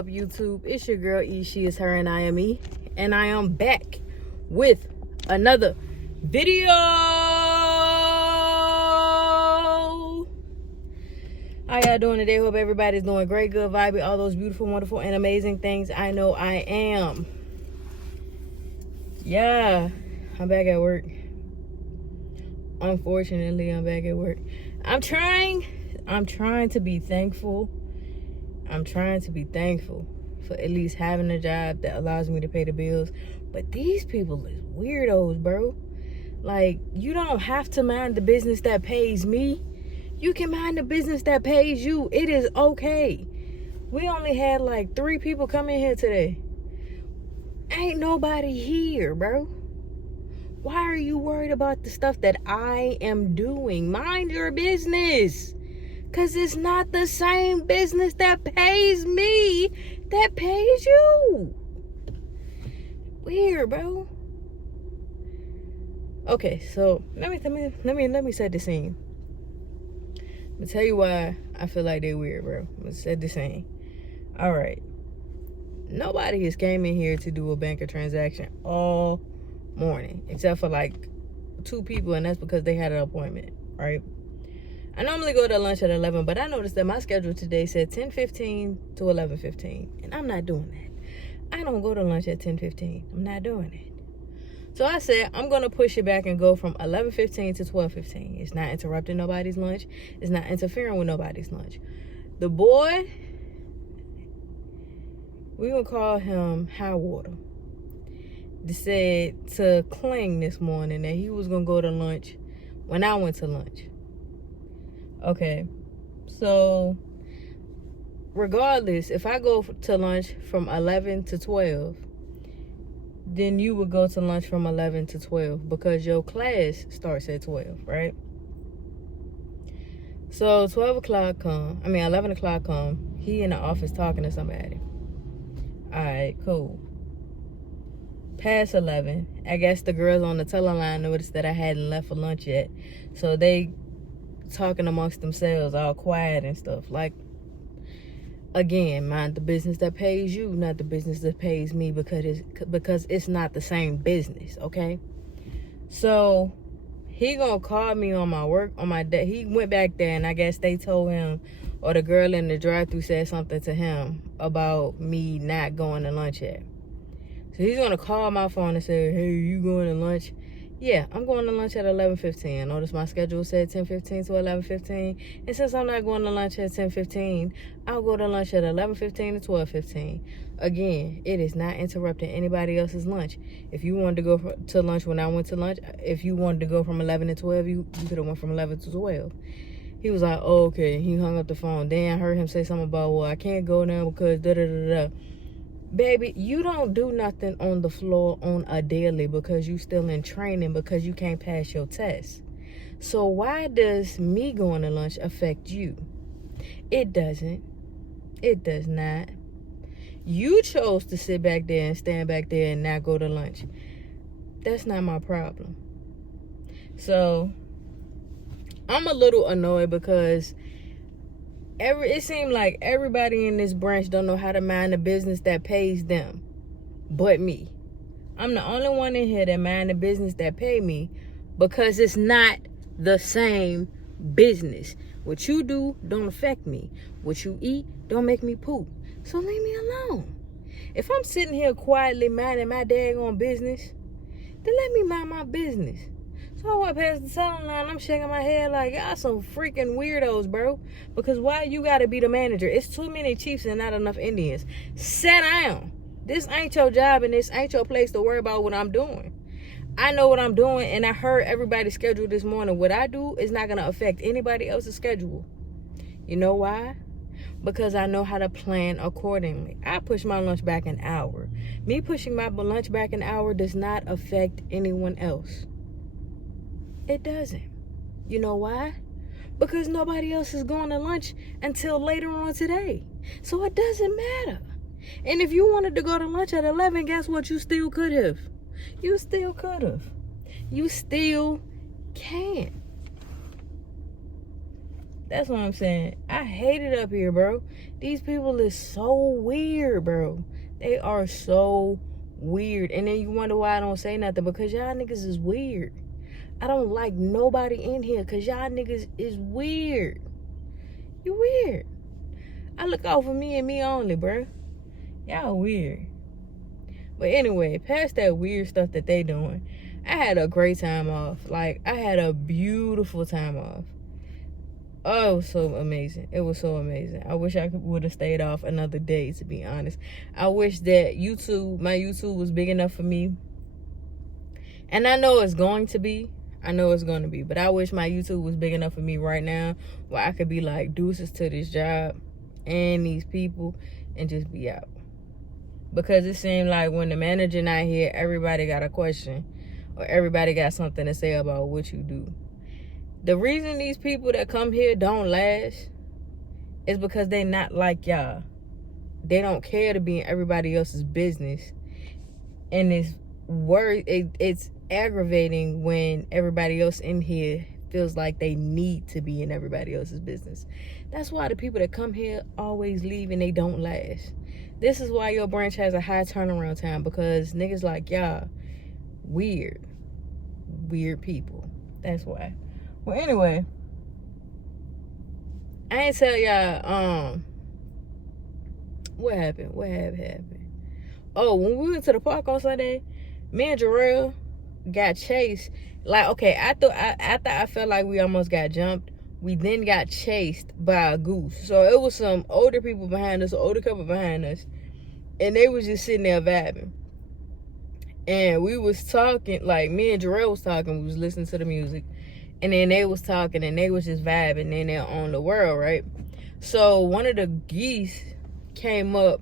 up, YouTube? It's your girl E. She is her and I am E. And I am back with another video. How y'all doing today? Hope everybody's doing great, good, vibey, all those beautiful, wonderful, and amazing things. I know I am. Yeah, I'm back at work. Unfortunately, I'm back at work. I'm trying to be thankful. I'm trying to be thankful for at least having a job that allows me to pay the bills. But these people is weirdos, bro. Like, you don't have to mind the business that pays me. You can mind the business that pays you. It is okay. We only had like 3 people come in here today. Ain't nobody here, bro. Why are you worried about the stuff that I am doing? Mind your business. Because it's not the same business that pays me that pays you. Weird, bro. Okay, so let me set the scene. I'm gonna tell you why I feel like they're weird, bro. I'm gonna set the scene. All right. Nobody has came in here to do a banker transaction all morning, except for like 2 people, and that's because they had an appointment, right? I normally go to lunch at 11, but I noticed that my schedule today said 10:15 to 11:15, and I'm not doing that. I don't go to lunch at 10:15. I'm not doing it. So I said, I'm going to push it back and go from 11:15 to 12:15. It's not interrupting nobody's lunch. It's not interfering with nobody's lunch. The boy, we're going to call him High Water, said to Kling this morning that he was going to go to lunch when I went to lunch. Okay, so regardless, if I go to lunch from 11 to 12, then you would go to lunch from 11 to 12 because your class starts at 12, right? So 11 o'clock come, he in the office talking to somebody. All right, cool. Past 11, I guess the girls on the teleline noticed that I hadn't left for lunch yet, so they talking amongst themselves all quiet and stuff. Like, again, mind the business that pays you, not the business that pays me, because it's not the same business, okay? So he gonna call me on my day. He went back there, and I guess they told him, or the girl in the drive-thru said something to him about me not going to lunch yet. So he's gonna call my phone and say, hey, you going to lunch? Yeah, I'm going to lunch at 11:15. Notice my schedule said 10:15 to 11:15. And since I'm not going to lunch at 10:15, I'll go to lunch at 11:15 to 12:15. Again, it is not interrupting anybody else's lunch. If you wanted to go to lunch when I went to lunch, if you wanted to go from 11 to 12, you could have went from 11 to 12. He was like, oh, okay. He hung up the phone. Then I heard him say something about, well, I can't go now because da-da-da-da. Baby, you don't do nothing on the floor on a daily because you still in training because you can't pass your test. So why does me going to lunch affect you? It doesn't. It does not. You chose to sit back there and stand back there and not go to lunch. That's not my problem. So I'm a little annoyed because it seemed like everybody in this branch don't know how to mind the business that pays them, but me. I'm the only one in here that mind the business that pay me because it's not the same business. What you do don't affect me. What you eat don't make me poop. So leave me alone. If I'm sitting here quietly minding my daggone business, then let me mind my business. So I went past the selling line. I'm shaking my head like, y'all some freaking weirdos, bro. Because why you got to be the manager? It's too many chiefs and not enough Indians. Sit down. This ain't your job and this ain't your place to worry about what I'm doing. I know what I'm doing, and I heard everybody's schedule this morning. What I do is not going to affect anybody else's schedule. You know why? Because I know how to plan accordingly. I push my lunch back an hour. Me pushing my lunch back an hour does not affect anyone else. It doesn't. You know why? Because nobody else is going to lunch until later on today. So it doesn't matter. And if you wanted to go to lunch at 11, guess what? You still could have. You still could have. You still can. That's what I'm saying. I hate it up here, bro. These people is so weird, bro. They are so weird. And then you wonder why I don't say nothing, because y'all niggas is weird. I don't like nobody in here because y'all niggas is weird. You weird. I look out for me and me only, bro. Y'all weird. But anyway, past that weird stuff that they doing, I had a great time off. Like, I had a beautiful time off. Oh, it was so amazing. It was so amazing. I wish I would have stayed off another day, to be honest. I wish that my YouTube was big enough for me. And I know it's going to be. But I wish my YouTube was big enough for me right now where I could be like, deuces to this job and these people and just be out. Because it seemed like when the manager not here, everybody got a question or everybody got something to say about what you do. The reason these people that come here don't last is because they not like y'all. They don't care to be in everybody else's business. And it's aggravating when everybody else in here feels like they need to be in everybody else's business. That's why the people that come here always leave and they don't last. This is why your branch has a high turnaround time, because niggas like y'all weird people. That's why. Well, anyway, I ain't tell y'all what happened. Oh, when we went to the park on Sunday, me and Jarrell got chased. Like, okay, after I felt like we almost got jumped, we then got chased by a goose. So it was some older people behind us, an older couple behind us, and they was just sitting there vibing. And we was talking, like me and Jarrell was talking, we was listening to the music, and then they was talking and they was just vibing, and they're on the world, right? So one of the geese came up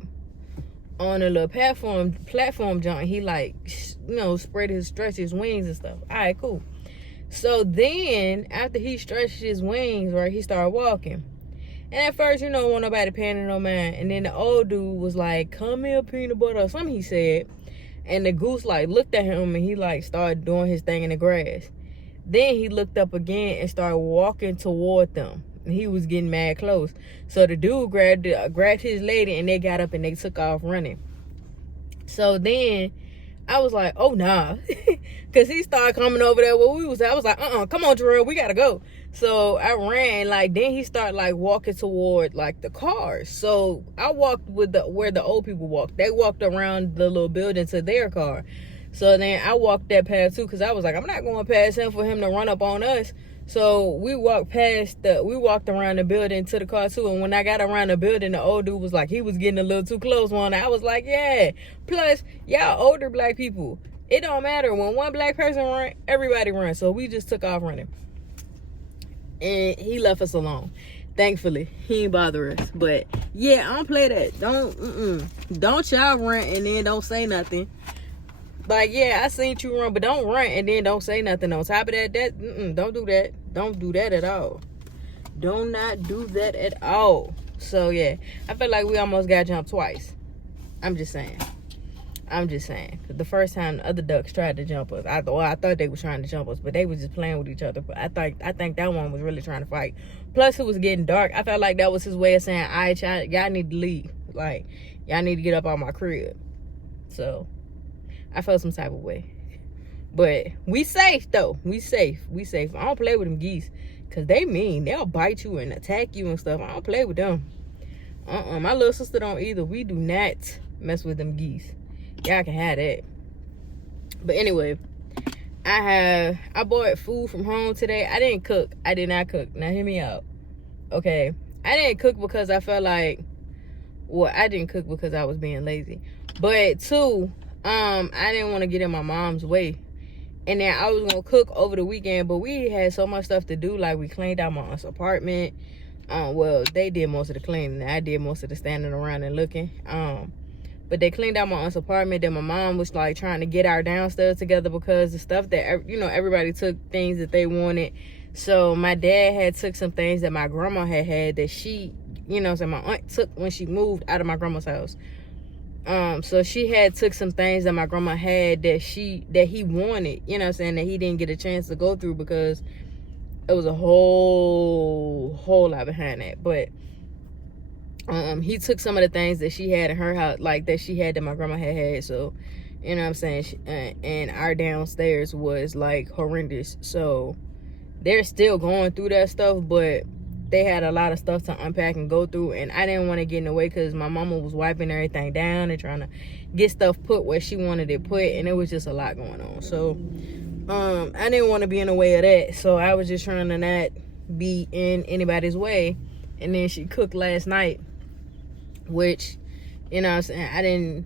on a little platform joint. He like, stretched his wings and stuff. All right, cool. So then after he stretched his wings, right, he started walking. And at first, won't nobody paying no mind. And then the old dude was like, "Come here, peanut butter," or something he said. And the goose like looked at him and he like started doing his thing in the grass. Then he looked up again and started walking toward them. And he was getting mad close. So the dude grabbed his lady and they got up and they took off running. So then I was like, oh, nah. Because he started coming over there where we was at. I was like, come on, Jarrell, we got to go. So I ran, then he started, walking toward, the cars. So I walked with where the old people walked. They walked around the little building to their car. So then I walked that path, too, because I was like, I'm not going past him for him to run up on us. So we walked around the building to the car, too. And when I got around the building, the old dude was like, he was getting a little too close one. I was like, yeah. Plus, y'all older black people, it don't matter. When one black person run, everybody runs. So we just took off running. And he left us alone. Thankfully, he ain't bother us. But yeah, I don't play that. Don't y'all run and then don't say nothing. Like, yeah, I seen you run, but don't run and then don't say nothing on top of that. Don't do that. Don't do that at all. Do not do that at all. So yeah, I feel like we almost got jumped twice. I'm just saying. The first time the other ducks tried to jump us, I thought they were trying to jump us, but they was just playing with each other. But I think that one was really trying to fight. Plus, it was getting dark. I felt like that was his way of saying, all right, y'all need to leave. Like, y'all need to get up out my crib. So I felt some type of way. But we safe, though. We safe. I don't play with them geese, because they mean. They'll bite you and attack you and stuff. I don't play with them. My little sister don't either. We do not mess with them geese. Y'all can have that. But anyway, I bought food from home today. I didn't cook. I did not cook. Now hear me out. Okay. I didn't cook because I felt like, I didn't cook because I was being lazy. But two, I didn't want to get in my mom's way. And then I was going to cook over the weekend, but we had so much stuff to do. Like, we cleaned out my aunt's apartment. They did most of the cleaning. I did most of the standing around and looking. But they cleaned out my aunt's apartment. Then my mom was like trying to get our downstairs together because the stuff that, everybody took things that they wanted. So my dad had took some things that my grandma had that she, so my aunt took when she moved out of my grandma's house. So she had took some things that my grandma had that he wanted, that he didn't get a chance to go through because it was a whole whole lot behind that. But he took some of the things that she had in her house, like that she had that my grandma had. So, you know what I'm saying? And our downstairs was like horrendous. So they're still going through that stuff, but they had a lot of stuff to unpack and go through. And I didn't want to get in the way because my mama was wiping everything down and trying to get stuff put where she wanted it put. And it was just a lot going on. So I didn't want to be in the way of that. So I was just trying to not be in anybody's way. And then she cooked last night, which, you know what I'm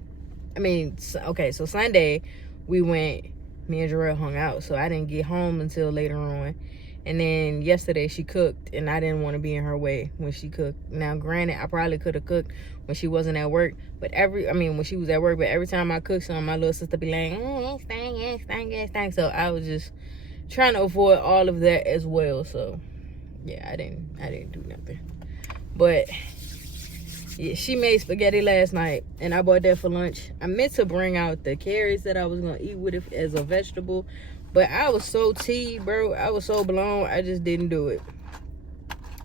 saying, so Sunday me and Jarrell hung out, so I didn't get home until later on. And then yesterday she cooked, and I didn't want to be in her way when she cooked. Now granted, I probably could have cooked when she wasn't at work, but when she was at work, but every time I cooked something, my little sister be like, it stank. So I was just trying to avoid all of that as well. So yeah, I didn't do nothing. But yeah, she made spaghetti last night, and I bought that for lunch. I meant to bring out the carrots that I was going to eat with it as a vegetable, but I was so teed, bro. I was so blown, I just didn't do it.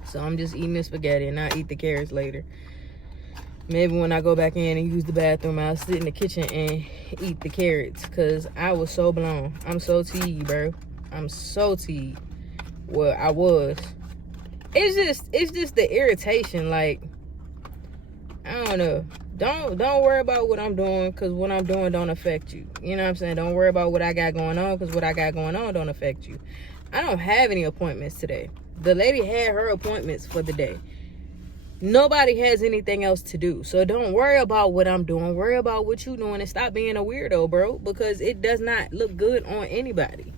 So I'm just eating the spaghetti, and I'll eat the carrots later. Maybe when I go back in and use the bathroom, I'll sit in the kitchen and eat the carrots, because I was so blown. I'm so teed, bro. I'm so teed. Well, I was. It's just the irritation, like, I don't know. Don't worry about what I'm doing, because what I'm doing don't affect you. You know what I'm saying? Don't worry about what I got going on, because what I got going on don't affect you. I don't have any appointments today. The lady had her appointments for the day. Nobody has anything else to do. So don't worry about what I'm doing. Worry about what you're doing and stop being a weirdo, bro, because it does not look good on anybody.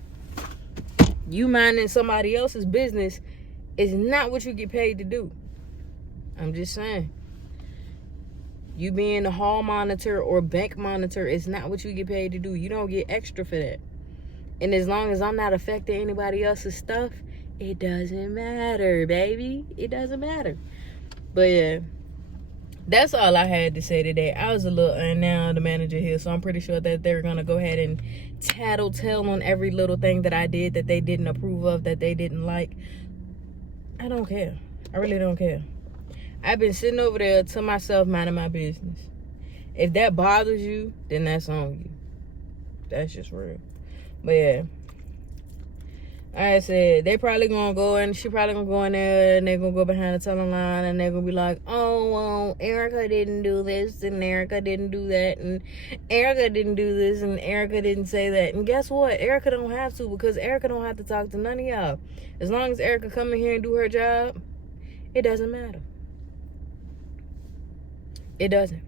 You minding somebody else's business is not what you get paid to do. I'm just saying. You being a hall monitor or bank monitor is not what you get paid to do. You don't get extra for that. And as long as I'm not affecting anybody else's stuff, it doesn't matter, baby. It doesn't matter. But yeah, that's all I had to say today. I was and now the manager here, so I'm pretty sure that they're going to go ahead and tattletale on every little thing that I did that they didn't approve of, that they didn't like. I don't care. I really don't care. I've been sitting over there to myself, minding my business. If that bothers you, then that's on you. That's just real. But yeah, like I said, they probably gonna go, and she probably gonna go in there, and they're gonna go behind the telling line, and they're gonna be like, oh, well, Erica didn't do this, and Erica didn't do that, and Erica didn't do this, and Erica didn't say that. And guess what? Erica don't have to, because Erica don't have to talk to none of y'all. As long as Erica come in here and do her job, it doesn't matter. It doesn't.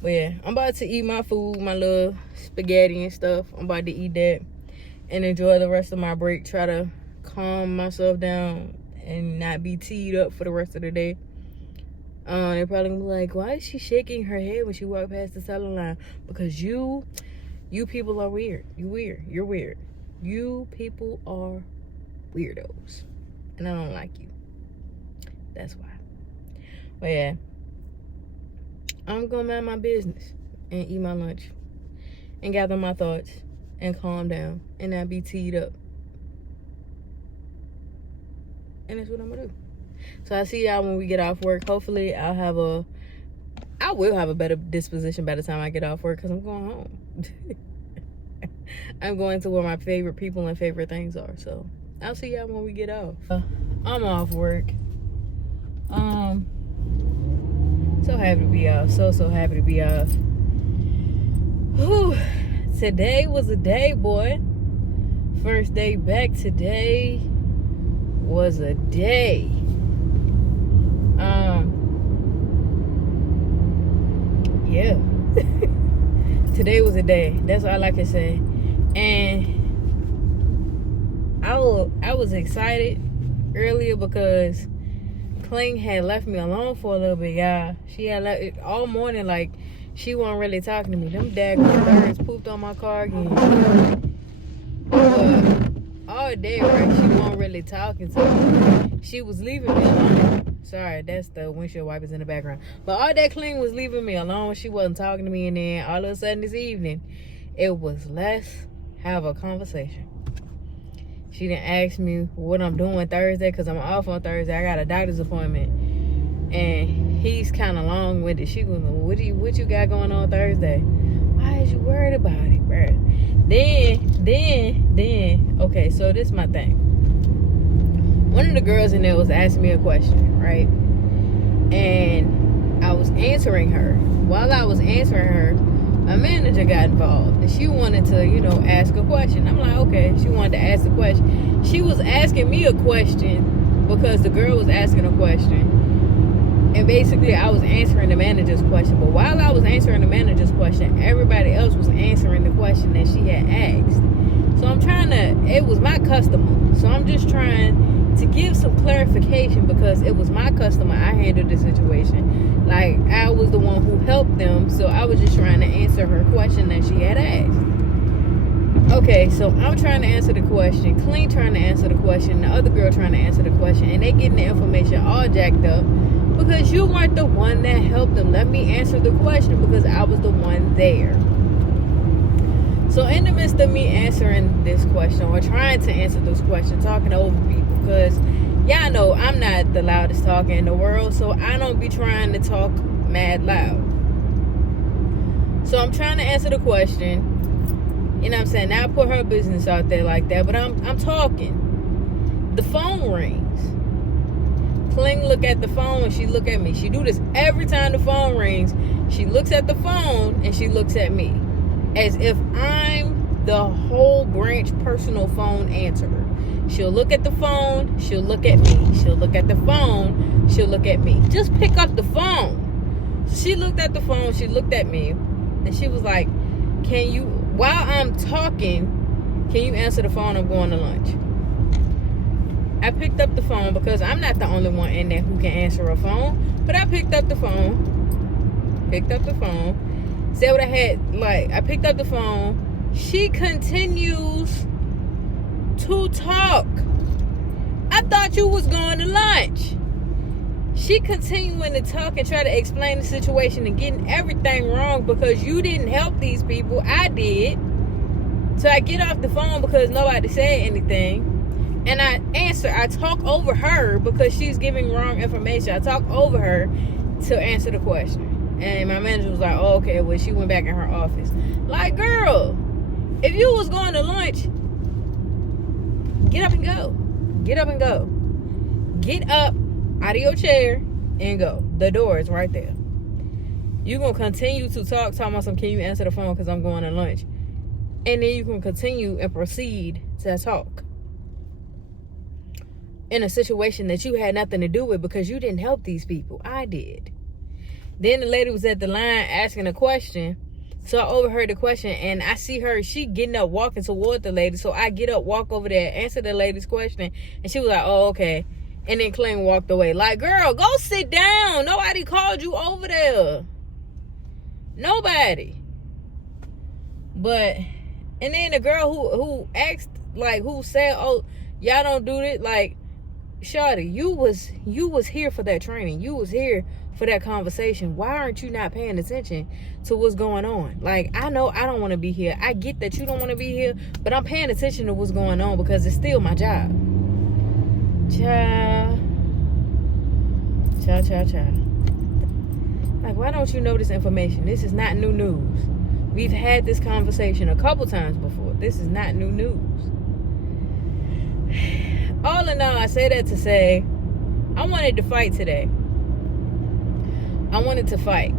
But yeah, I'm about to eat my food, my little spaghetti and stuff. I'm about to eat that and enjoy the rest of my break. Try to calm myself down and not be teed up for the rest of the day. They're probably gonna be like, why is she shaking her head when she walked past the selling line? Because you people are weird. You're weird. You people are weirdos. And I don't like you. That's why. But yeah, I'm gonna mind my business and eat my lunch and gather my thoughts and calm down and not be teed up. And that's what I'm gonna do. So I'll see y'all when we get off work. Hopefully I will have a better disposition by the time I get off work, because I'm going home. I'm going to where my favorite people and favorite things are. So I'll see y'all when we get off. I'm off work. So happy to be off. So happy to be off. Whew. Today was a day, boy. First day back. Today was a day. Yeah. Today was a day. That's all I can say. And I was excited earlier because Kling had left me alone for a little bit, y'all. She had left all morning, like, she wasn't really talking to me. Them daggone birds pooped on my car again. But all day, right, she wasn't really talking to me. She was leaving me alone. Sorry, that's the windshield wipers in the background. But all day Kling was leaving me alone. She wasn't talking to me, and then all of a sudden this evening, it was let's have a conversation. She didn't ask me what I'm doing Thursday because I'm off on Thursday. I got a doctor's appointment. And he's kind of long-winded. She goes, what you got going on Thursday? Why is you worried about it, bruh? Then, okay, so this is my thing. One of the girls in there was asking me a question, right? And I was answering her. While I was answering her, my manager got involved. And she wanted to, ask a question. I'm like, okay. She wanted to ask a question. She was asking me a question because the girl was asking a question. And basically, I was answering the manager's question. But while I was answering the manager's question, everybody else was answering the question that she had asked. So it was my customer. So I'm just trying to give some clarification because it was my customer. I handled the situation. Like, I was the one who helped them. So I was just trying to answer her question that she had asked. Okay, so I'm trying to answer the question. Clean trying to answer the question. The other girl trying to answer the question. And they getting the information all jacked up. Because you weren't the one that helped them. Let me answer the question because I was the one there. So in the midst of me answering this question or trying to answer this question, talking over people, because y'all know I'm not the loudest talker in the world, so I don't be trying to talk mad loud. So I'm trying to answer the question. You know what I'm saying? Now I put her business out there like that, but I'm talking. The phone rings. Kling look at the phone and she look at me. She do this every time the phone rings. She looks at the phone and she looks at me as if I'm the whole branch personal phone answerer. She'll look at the phone, she'll look at me. She'll look at the phone, she'll look at me. Just pick up the phone. She looked at the phone, she looked at me, and she was like, while I'm talking, can you answer the phone? I'm going to lunch. I picked up the phone because I'm not the only one in there who can answer a phone. But I picked up the phone. Said what I had. I picked up the phone. She continues to talk. I thought you was going to lunch. She continuing to talk and try to explain the situation and getting everything wrong because you didn't help these people. I did. So I get off the phone because nobody said anything. And I talk over her because she's giving wrong information. I talk over her to answer the question. And my manager was like, oh, okay, well, she went back in her office. Like, girl, if you was going to lunch, get up and go. Get up and go. Get up out of your chair and go. The door is right there. You're going to continue to talking about some, can you answer the phone because I'm going to lunch. And then you can continue and proceed to talk. In a situation that you had nothing to do with because you didn't help these people. I did. Then the lady was at the line asking a question. So I overheard the question and I see her, she getting up, walking toward the lady. So I get up, walk over there, answer the lady's question. And she was like, oh, okay. And then Clayton walked away. Like, girl, go sit down. Nobody called you over there. Nobody. But, and then the girl who asked, who said, oh, y'all don't do this, shawty, you was here for that training. You was here for that conversation. Why aren't you not paying attention to what's going on? I know I don't want to be here. I get that you don't want to be here, but I'm paying attention to what's going on because it's still my job. Child. Why don't you know this information? This is not new news. We've had this conversation a couple times before. This is not new news. All in all, I say that to say, I wanted to fight today. I wanted to fight.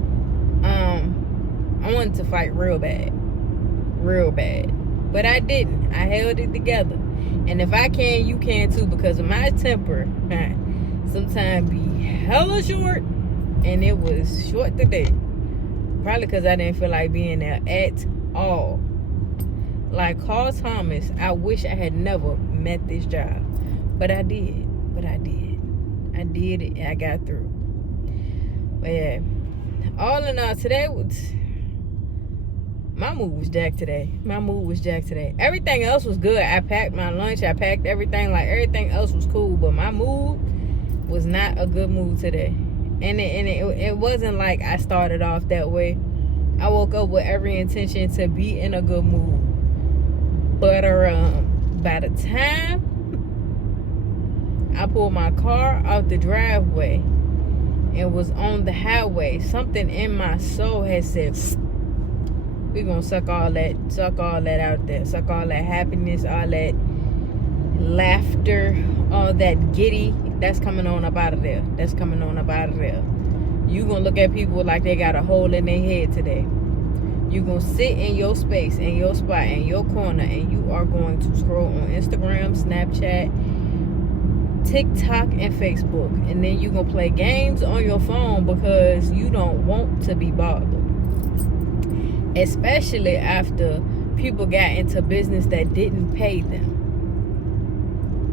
I wanted to fight real bad. But I didn't. I held it together. And if I can, you can too, because of my temper. Sometimes be hella short, and it was short today. Probably because I didn't feel like being there at all. Like Carl Thomas, I wish I had never met this job. But I did. I did it and I got through. But yeah. All in all, today was... My mood was jacked today. Everything else was good. I packed my lunch. I packed everything. Everything else was cool. But my mood was not a good mood today. And it wasn't like I started off that way. I woke up with every intention to be in a good mood. But By the time I pulled my car out the driveway and was on the highway, something in my soul had said, we're gonna suck all that out there, suck all that happiness, all that laughter, all that giddy that's coming on up out of there. That's coming on up out of there. You gonna look at people like they got a hole in their head today. You gonna sit in your space, in your spot, in your corner, and you are going to scroll on Instagram, Snapchat, TikTok, and Facebook, and then you gonna play games on your phone because you don't want to be bothered. Especially after people got into business that didn't pay them.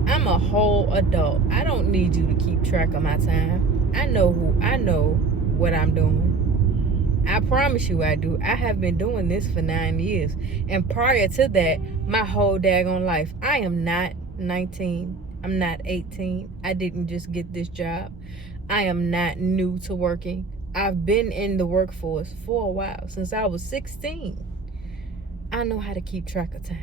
I'm a whole adult. I don't need you to keep track of my time. I know what I'm doing. I promise you I do. I have been doing this for 9 years. And prior to that, my whole daggone life. I am not 19. I'm not 18. I didn't just get this job. I am not new to working. I've been in the workforce for a while, since I was 16. I know how to keep track of time.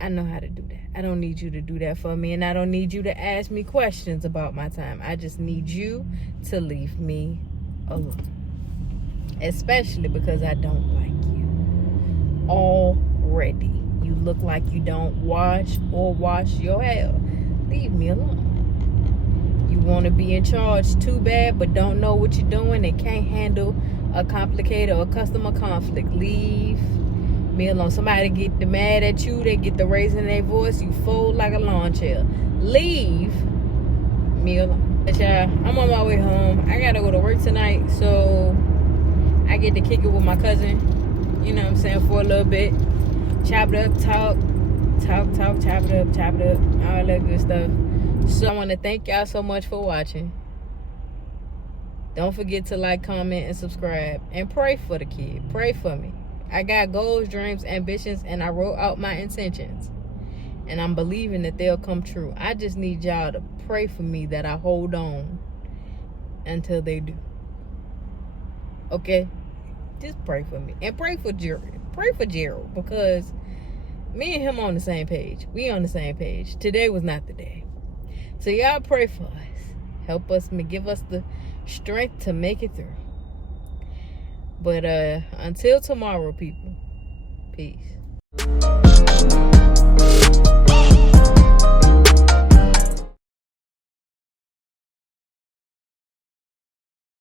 I know how to do that. I don't need you to do that for me, and I don't need you to ask me questions about my time. I just need you to leave me alone. Especially because I don't like you already. You look like you don't wash your hair. Leave me alone. You want to be in charge too bad, but don't know what you're doing and can't handle a complicated or customer conflict. Leave me alone. Somebody get mad at you, they get the raising their voice, you fold like a lawn chair. Leave me alone. But y'all, I'm on my way home. I gotta go to work tonight, so I get to kick it with my cousin, you know what I'm saying, for a little bit. Chop it up, talk, chop it up, all that good stuff. So I want to thank y'all so much for watching. Don't forget to like, comment, and subscribe. And pray for the kid. Pray for me. I got goals, dreams, ambitions, and I wrote out my intentions. And I'm believing that they'll come true. I just need y'all to pray for me that I hold on until they do. Okay? Just pray for me. And pray for Gerald. Pray for Gerald, because me and him on the same page. We on the same page. Today was not the day. So y'all pray for us. Help us, give us the strength to make it through. But until tomorrow, people. Peace.